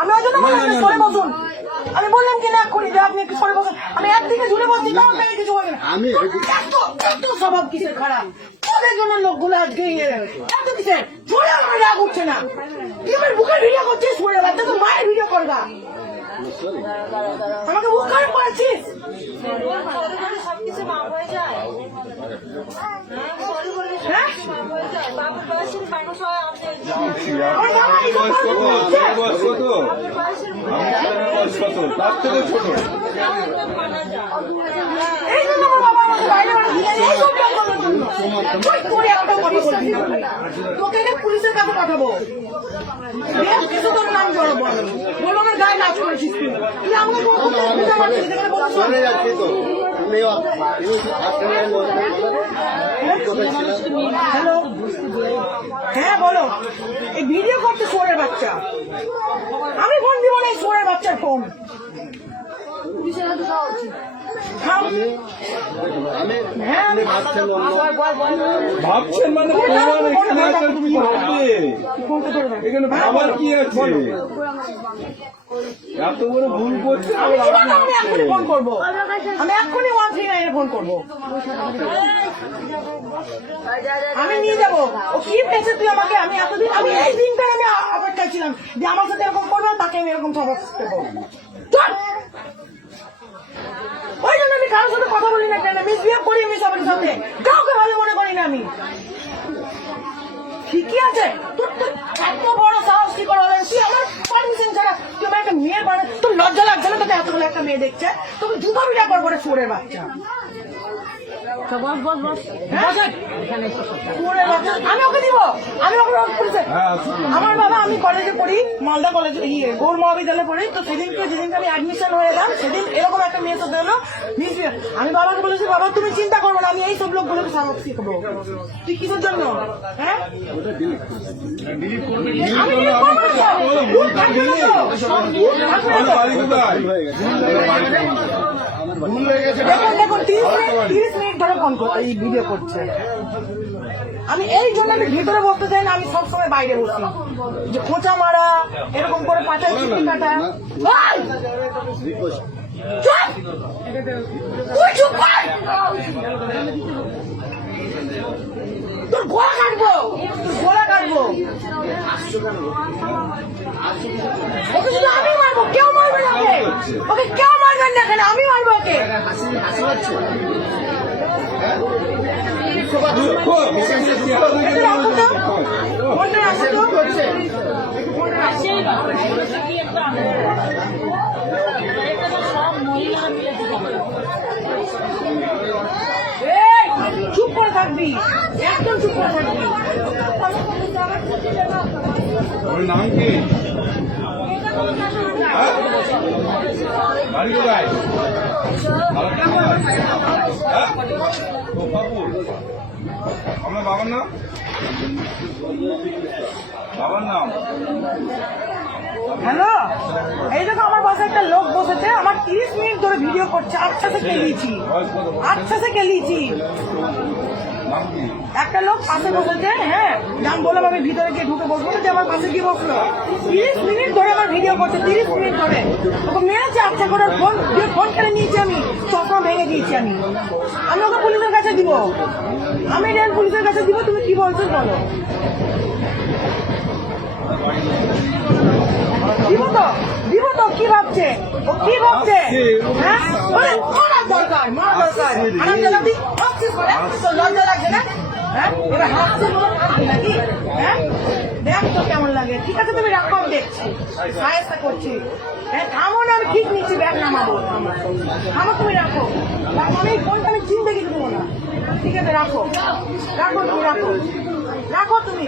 আমি ওই জন্য বললাম সরে বসুন। আমি বললাম কি না এক্ষুনি যে আপনি একটু সরে বসুন। আমি একদিকে ঝুলে বসছি, কারণ মেয়ে কিছু বলবে না। এত স্বভাব কিসের খারাপ? ওদের জন্য লোকগুলো আজকে এত কিসের ঝরে আমার রাগ উঠছে না। তুই আমার বুকের ভিডিও করছিস, সরে বাচ্চা তো মায়ের ভিডিও করবা। আমাকে বুক খারাপ করেছিস। তার থেকে ছোট তোকে পুলিশের কাছে পাঠাবো। কিছু তোর নাম জড়াবো, বলবো আমার গায়ে নাচ করেছিস তুই আমাকে হ্যালো, হ্যাঁ বলো। এই ভিডিও করতে সোরের বাচ্চা, আমি ফোন দিব না। এই সোরের বাচ্চার ফোন ভাবছেন মানে এখানে ভাবার কি আছে? এত বড় ভুল করছে। আমি এক্ষুনি ফোন করবো, আমি এক্ষুনি 139 ফোন করবো। আমি নিয়ে যাবো। ও কি পেয়েছে তুই আমাকে? আমি এতদিন, আমি এই দিনটাই আমি অপেক্ষায় ছিলাম যে আমার সাথে এরকম করবে, তাকে আমি এরকম সবক দেবো। ওই জন্য আমি কারোর সাথে কথা বলি না, কেন মিসবিহেভ করি আমি সবার সাথে, কাউকে ভালো মনে করি না আমি। ঠিকই আছে, তোর তো এত বড় সাহস কি করে হলেন? তুই আমার পারমিশন ছাড়া তুই আমার একটা মেয়ের বাড়ি, তোর লজ্জা লাগছে না? তোকে এতগুলো একটা মেয়ে দেখছে, তোকে জুতো বিটা করবো রে সোরের বাচ্চা। আমি ওকে দিব, আমি ওকে পুলিশে। আমার বাবা, আমি কলেজে পড়ি, মালদা কলেজে, গৌর মহাবিদ্যালয়ে পড়ি। তো সেদিনকে আমি অ্যাডমিশন হয়ে এলাম, সেদিন এরকম একটা মেয়ে সাথে হলো। আমি বাবাকে বলেছি, বাবা তুমি চিন্তা করবো না, আমি এই সব লোকগুলোকে সাবক শিখবো। তুই কিসের জন্য? হ্যাঁ, আমি দেখুন 30 মিনিট ধরে ফোন এই ভিডিও করছে। আমি এই জন্য আমি ভিতরে বসতে চাই না, আমি সবসময় বাইরে বসি। যে খোঁচা মারা, এরকম করে পাচার চুক্তি কাটা। তোর গোলা কাটবো, গোলা কাটবো। ওকে শুধু আমি মারবো, কেউ মারবে না ওকে। ওকে কেউ মারবেন না, কেন আমি মারবো ওকে। চুপ করে থাকবি, একদম চুপ করে থাকবি। ওর নাম কি? বাড়ি কোথায়? আপনার বাবার নাম? বাবার নাম? হ্যালো, এই দেখো আমার পাশে একটা লোক বসেছে, আমার 30 মিনিট ধরে ভিডিও করছে। আচ্ছা সে কেলিয়েছি, আচ্ছা সে কেলিয়েছি। একটা লোক পাশে বসেছে, হ্যাঁ নাম বললাম, আমি ভিতরে গিয়ে ঢুকে বসবো যে আমার পাশে গিয়ে বসলো। 30 মিনিট ধরে আমার ভিডিও করছে, 30 মিনিট ধরে ওকে মেরেছে। আচ্ছা করে ফোন কেড়ে নিয়েছি, আমি চশমা ভেঙে দিয়েছি। আমি ওকে পুলিশের কাছে দিব, আমি রেল পুলিশের কাছে দিব। তুমি কি বলছো বলো? দিব তো, কি ভাবছে ও? কি ভাবছে? হ্যাঁ, মারার দরকার, মারা দরকার। লজ্জা লাগছে না? হ্যাঁ, এবার হাসছে নাকি? হ্যাঁ, দেখ তো কেমন লাগে। ঠিক আছে, তুমি রাখো, আমি দেখছি, সাহায্য করছি। হ্যাঁ, থামো না, আমি ঠিক নিচ্ছি, ব্যাগ নামাবো। থামো, তুমি রাখো। আমি ফোনটা আমি চিনতে কিছু দেবো না। ঠিক আছে, রাখো, রাখো তুমি, রাখো, রাখো তুমি।